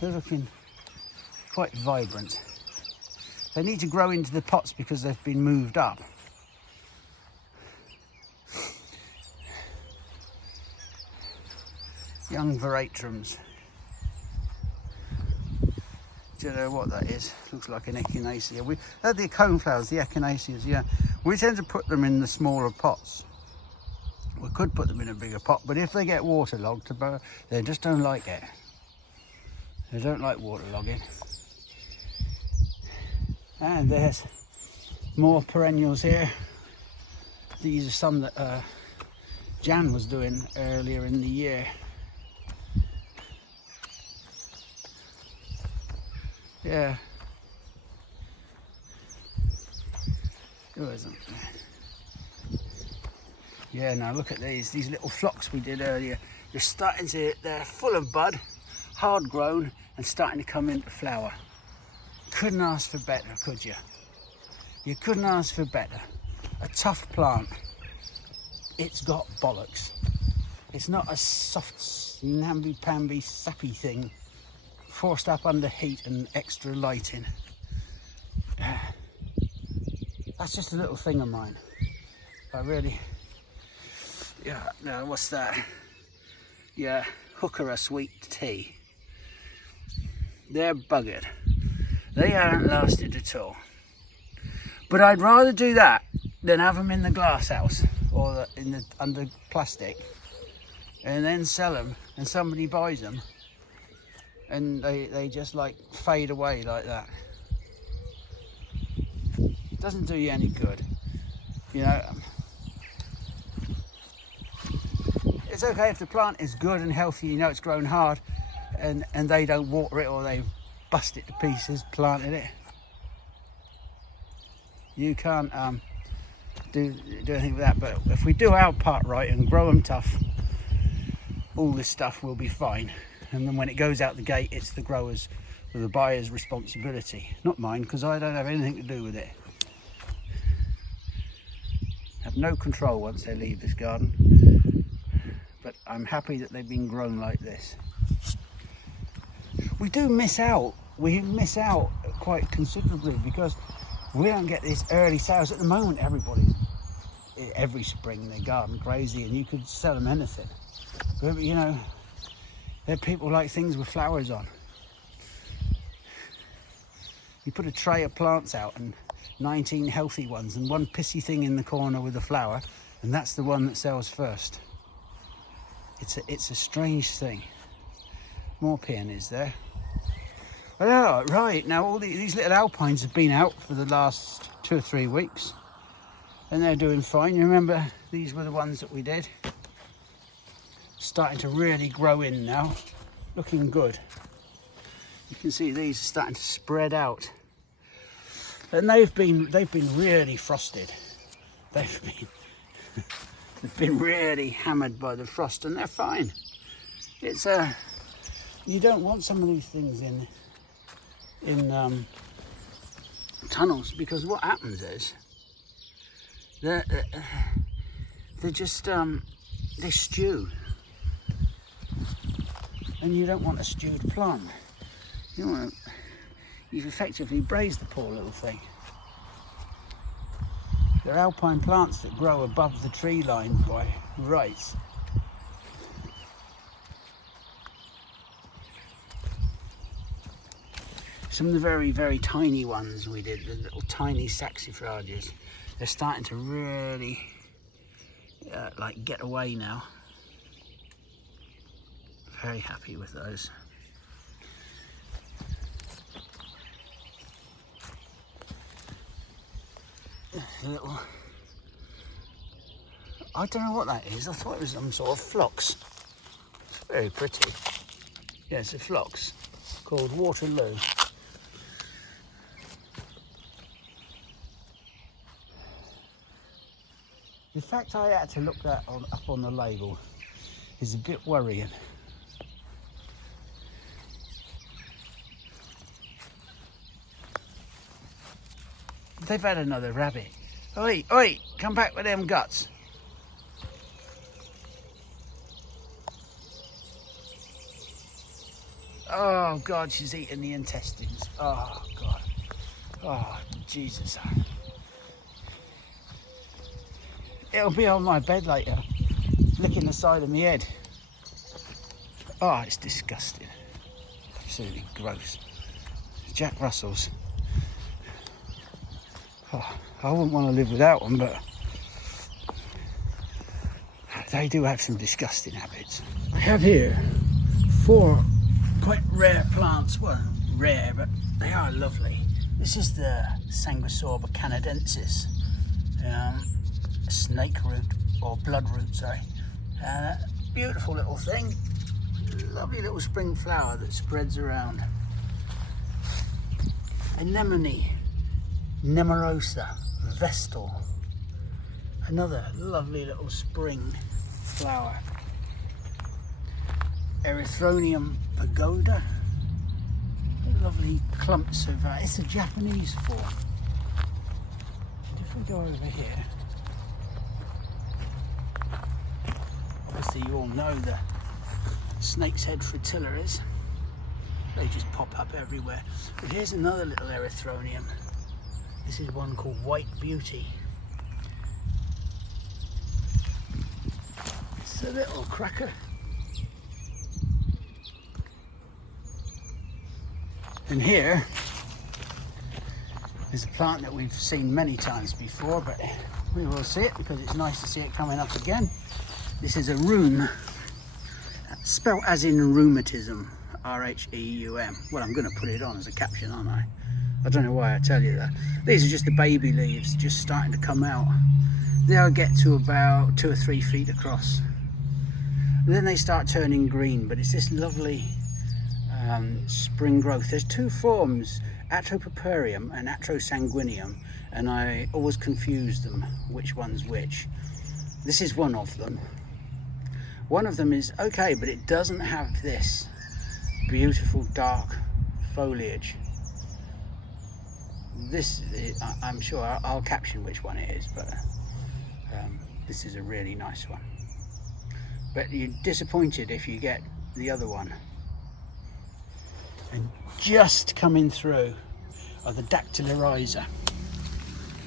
They're looking quite vibrant. They need to grow into the pots because they've been moved up. Young varieties. Do you know what that is? Looks like an echinacea. They're the coneflowers, the echinaceas, yeah. We tend to put them in the smaller pots. We could put them in a bigger pot, but if they get waterlogged, they just don't like it. They don't like waterlogging. And there's more perennials here. These are some that Jan was doing earlier in the year. Yeah. There isn't. Yeah, now look at these little flocks we did earlier. They're full of bud, hard grown, and starting to come into flower. Couldn't ask for better, could you? You couldn't ask for better. A tough plant. It's got bollocks. It's not a soft, namby-pamby, sappy thing, forced up under heat and extra lighting. That's just a little thing of mine. I really, yeah, no, what's that? Yeah, hooker sweet tea. They're buggered. They haven't lasted at all. But I'd rather do that than have them in the glass house or under plastic, and then sell them, and somebody buys them, and they just like fade away like that. It doesn't do you any good, you know. It's okay if the plant is good and healthy, you know it's grown hard, and they don't water it or they bust it to pieces, planted it. You can't do anything with that. But if we do our part right and grow them tough, all this stuff will be fine. And then when it goes out the gate, it's the growers or the buyer's responsibility, not mine, because I don't have anything to do with it. I have no control once they leave this garden, but I'm happy that they've been grown like this. We do miss out. We miss out quite considerably because we don't get this early sales. At the moment, every spring their garden crazy, and you could sell them anything. But you know, there are people like things with flowers on. You put a tray of plants out and 19 healthy ones and one pissy thing in the corner with a flower, and that's the one that sells first. It's a strange thing. More peonies there. Oh, right, now all these little alpines have been out for the last 2 or 3 weeks, and they're doing fine. You remember these were the ones that we did? Starting to really grow in now, looking good. You can see these are starting to spread out, and they've been really frosted. They've been really hammered by the frost, and they're fine. It's you don't want some of these things in tunnels, because what happens is they're just they stew, and you don't want a stewed plant. You've effectively braised the poor little thing. They're alpine plants that grow above the tree line by rights. Some of the very, very tiny ones we did, the little tiny saxifrages, they're starting to really like get away now. Very happy with those. Little, I don't know what that is. I thought it was some sort of phlox. It's very pretty. Yeah, it's a phlox called Waterloo. The fact I had to look that up on the label is a bit worrying. They've had another rabbit. Oi, oi, come back with them guts. Oh God, she's eating the intestines. Oh God. Oh Jesus. It'll be on my bed later, licking the side of my head. Oh, it's disgusting. Absolutely gross. Jack Russells. Oh, I wouldn't want to live without them, but they do have some disgusting habits. I have here 4 quite rare plants. Well, rare, but they are lovely. This is the Sanguisorba canadensis, snake root, or blood root, sorry. Beautiful little thing. Lovely little spring flower that spreads around. Anemone Nemorosa Vestal, another lovely little spring flower. Erythronium pagoda, lovely clumps of, it's a Japanese form. If we go over here, obviously you all know the snake's head fritillaries. They just pop up everywhere. But here's another little Erythronium. This is one called White Beauty. It's a little cracker. And here It's a plant that we've seen many times before, but we will see it because it's nice to see it coming up again. This is a rheum, spelt as in rheumatism, R-H-E-U-M. Well, I'm going to put it on as a caption, aren't I? I don't know why I tell you that. These are just the baby leaves just starting to come out. They'll get to about 2 or 3 feet across. And then they start turning green, but it's this lovely spring growth. There's 2 forms, Atropurpureum and Atrosanguineum, and I always confuse them, which one's which. This is one of them. One of them is okay, but it doesn't have this beautiful dark foliage. This, I'm sure I'll caption which one it is, but this is a really nice one. But you're disappointed if you get the other one. And just coming through are the Dactylorhiza.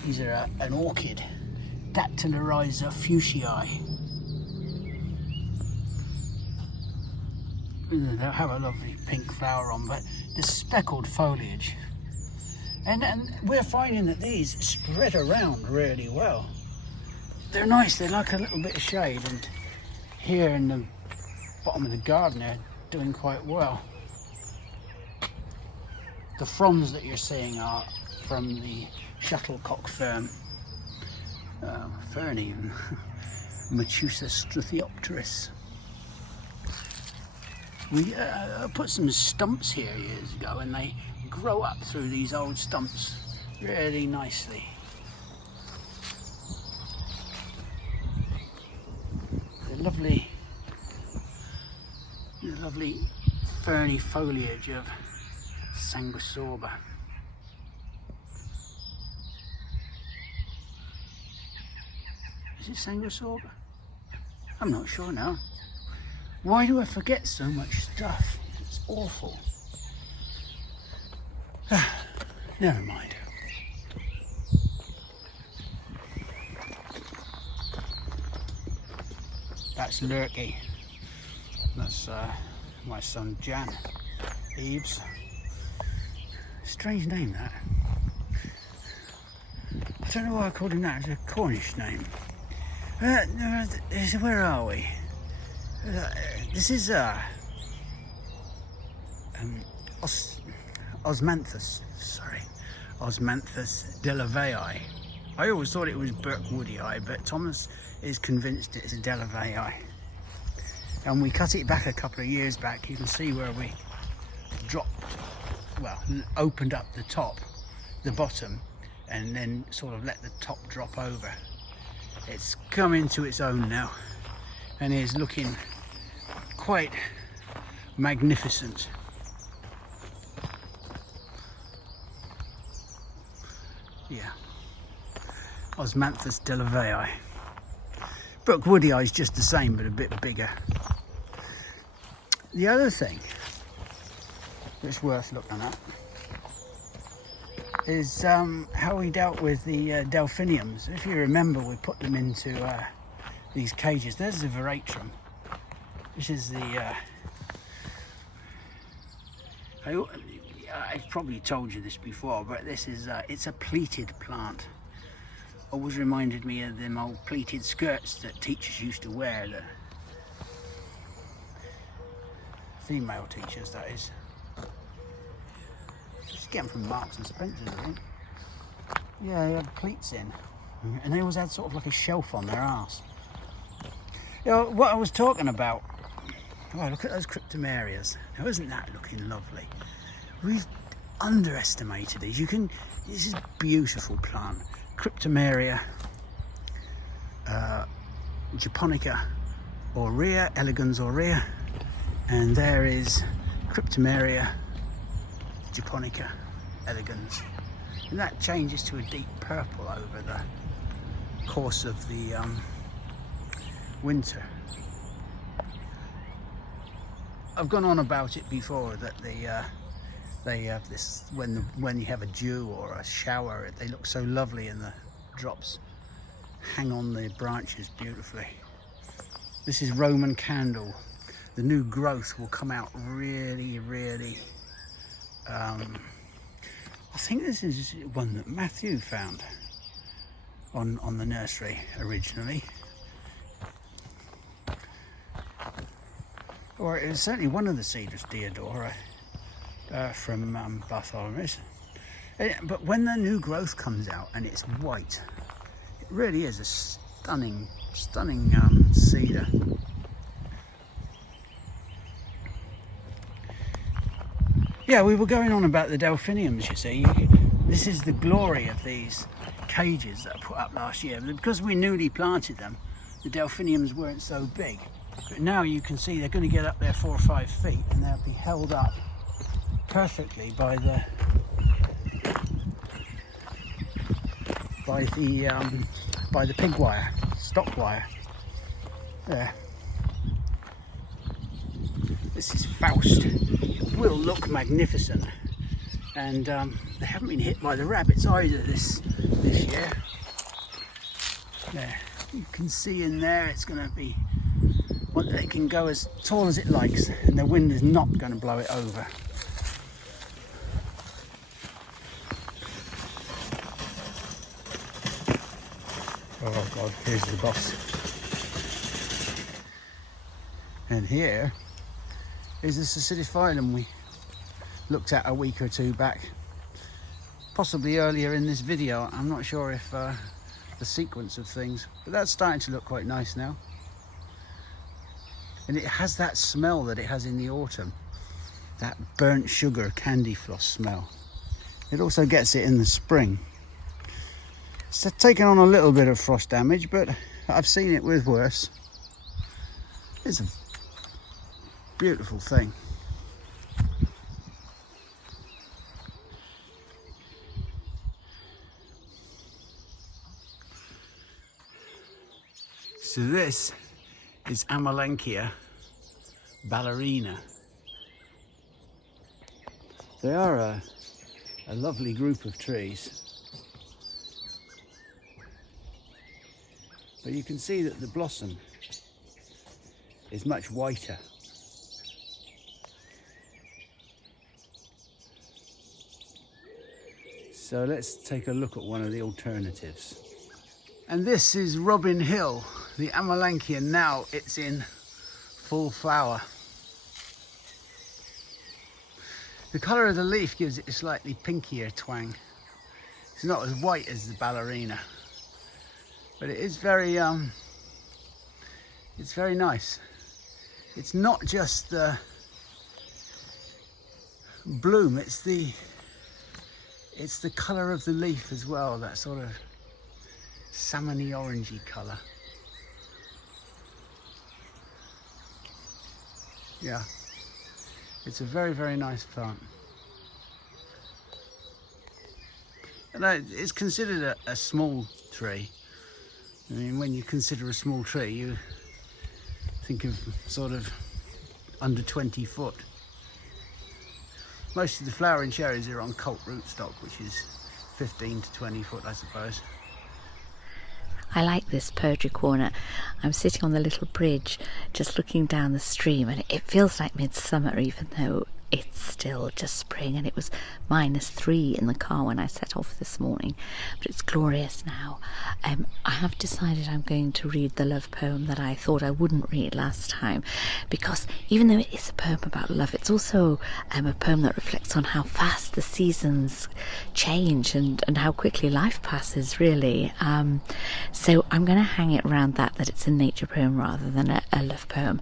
These are an orchid, Dactylorhiza fuchsiae. They'll have a lovely pink flower on, but the speckled foliage. And we're finding that these spread around really well. They're nice, they like a little bit of shade, and here in the bottom of the garden they're doing quite well. The fronds that you're seeing are from the shuttlecock fern, even, Metusa struthiopteris. We put some stumps here years ago, and they grow up through these old stumps really nicely. The lovely ferny foliage of Sanguisorba. Is it Sanguisorba? I'm not sure now. Why do I forget so much stuff? It's awful. Never mind. That's Lurky. That's my son Jan. Eves. Strange name, that. I don't know why I called him that. It's a Cornish name. Where are we? This is Osmanthus. Sorry, Osmanthus delavei. I always thought it was Burkwoodii, but Thomas is convinced it's a delavei. And we cut it back a couple of years back. You can see where we dropped, well, opened up the top, the bottom, and then sort of let the top drop over. It's come into its own now and is looking quite magnificent. Yeah, Osmanthus delavei. Burkwoodii is just the same, but a bit bigger. The other thing that's worth looking at is how we dealt with the Delphiniums. If you remember, we put them into these cages. There's the veratrum. This is the I've probably told you this before, but this is it's a pleated plant. Always reminded me of them old pleated skirts that teachers used to wear, the female teachers, that is. Just get them from Marks and Spencer's, I think. Yeah, they had pleats in, and they always had sort of like a shelf on their arse. You know, what I was talking about, oh, look at those Cryptomerias. Now, isn't that looking lovely? We've underestimated these. This is a beautiful plant. Cryptomeria, Japonica aurea, elegans aurea, and there is Cryptomeria Japonica elegans, and that changes to a deep purple over the course of the winter. I've gone on about it before that they have this, when you have a dew or a shower, they look so lovely and the drops hang on the branches beautifully. This is Roman candle. The new growth will come out really, really, I think this is one that Matthew found on the nursery originally. Or it was certainly one of the Cedrus Deodora from Bartholomew's. But when the new growth comes out and it's white, it really is a stunning cedar. Yeah, we were going on about the Delphiniums, you see. This is the glory of these cages that I put up last year. Because we newly planted them, the Delphiniums weren't so big. But now you can see they're going to get up there 4 or 5 feet and they'll be held up perfectly by the pig wire, stock wire. There. This is Faust. It will look magnificent, and they haven't been hit by the rabbits either this year. There, you can see in there it's going to be one that can go as tall as it likes, and the wind is not going to blow it over. Oh God, here's the boss. And here is the Cicidophyllum we looked at a week or two back. Possibly earlier in this video, I'm not sure if the sequence of things, but that's starting to look quite nice now. And it has that smell that it has in the autumn, that burnt sugar candy floss smell. It also gets it in the spring. It's taken on a little bit of frost damage, but I've seen it with worse. It's a beautiful thing. So this is Amelanchier ballerina. They are a lovely group of trees. But you can see that the blossom is much whiter. So let's take a look at one of the alternatives. And this is Robin Hill, the Amelanchier. Now it's in full flower. The colour of the leaf gives it a slightly pinkier twang. It's not as white as the ballerina, but it is very it's very nice. It's not just the bloom, it's the colour of the leaf as well, that sort of salmony orangey colour. Yeah, it's a very, very nice plant. And it's considered a small tree. I mean, when you consider a small tree, you think of sort of under 20 foot. Most of the flowering cherries are on cult rootstock, which is 15 to 20 foot, I suppose. I like this poetry corner. I'm sitting on the little bridge, just looking down the stream, and it feels like midsummer, even though it's still just spring, and it was -3 in the car when I set off this morning, but it's glorious now. I have decided I'm going to read the love poem that I thought I wouldn't read last time, because even though it is a poem about love, it's also a poem that reflects on how fast the seasons change and how quickly life passes, really. So I'm going to hang it around that it's a nature poem rather than a love poem.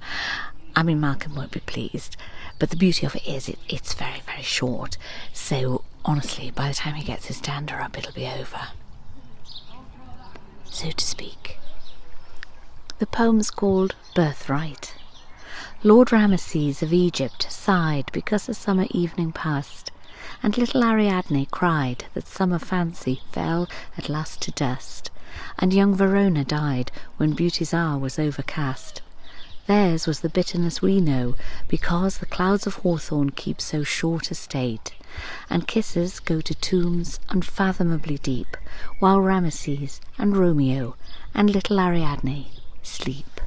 I mean, Malcolm won't be pleased, but the beauty of it is it's very, very short. So honestly, by the time he gets his dander up, it'll be over, so to speak. The poem's called Birthright. Lord Ramesses of Egypt sighed because the summer evening passed, and little Ariadne cried that summer fancy fell at last to dust, and young Verona died when beauty's hour was overcast. Theirs was the bitterness we know, because the clouds of hawthorn keep so short a state, and kisses go to tombs unfathomably deep, while Ramesses and Romeo and little Ariadne sleep.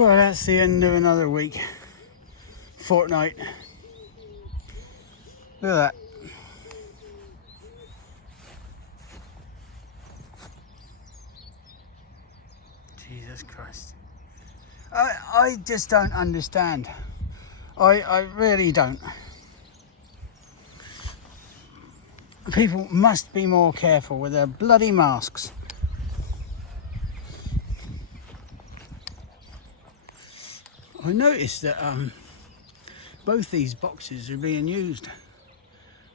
Well, that's the end of another week. Fortnight. Look at that. Jesus Christ. I just don't understand. I really don't. People must be more careful with their bloody masks. I noticed that both these boxes are being used.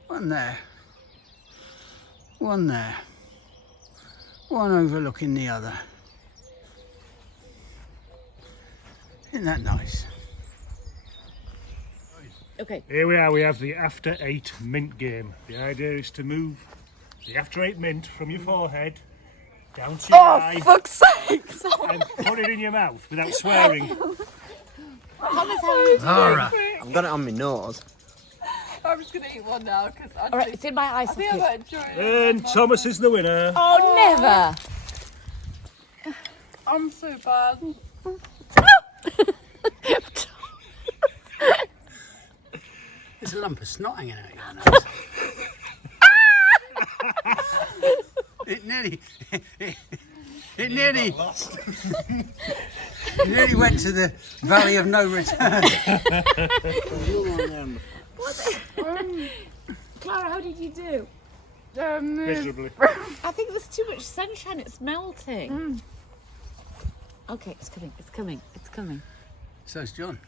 One there, one there, one overlooking the other. Isn't that nice? Okay. Here we are, we have the after 8 mint game. The idea is to move the after 8 mint from your forehead down to your eye Oh, fuck's sake! and put it in your mouth without swearing. Alright. I've got it on my nose. I'm just gonna eat one now because I All right, it's in my eye I think I socket. might enjoy it. And Thomas is the winner. Oh, never! I'm so bad. There's a lump of snot hanging out your nose. It nearly went to the valley of no return. Clara, how did you do? Miserably. I think there's too much sunshine, it's melting. Okay, it's coming, it's coming, it's coming. So's John.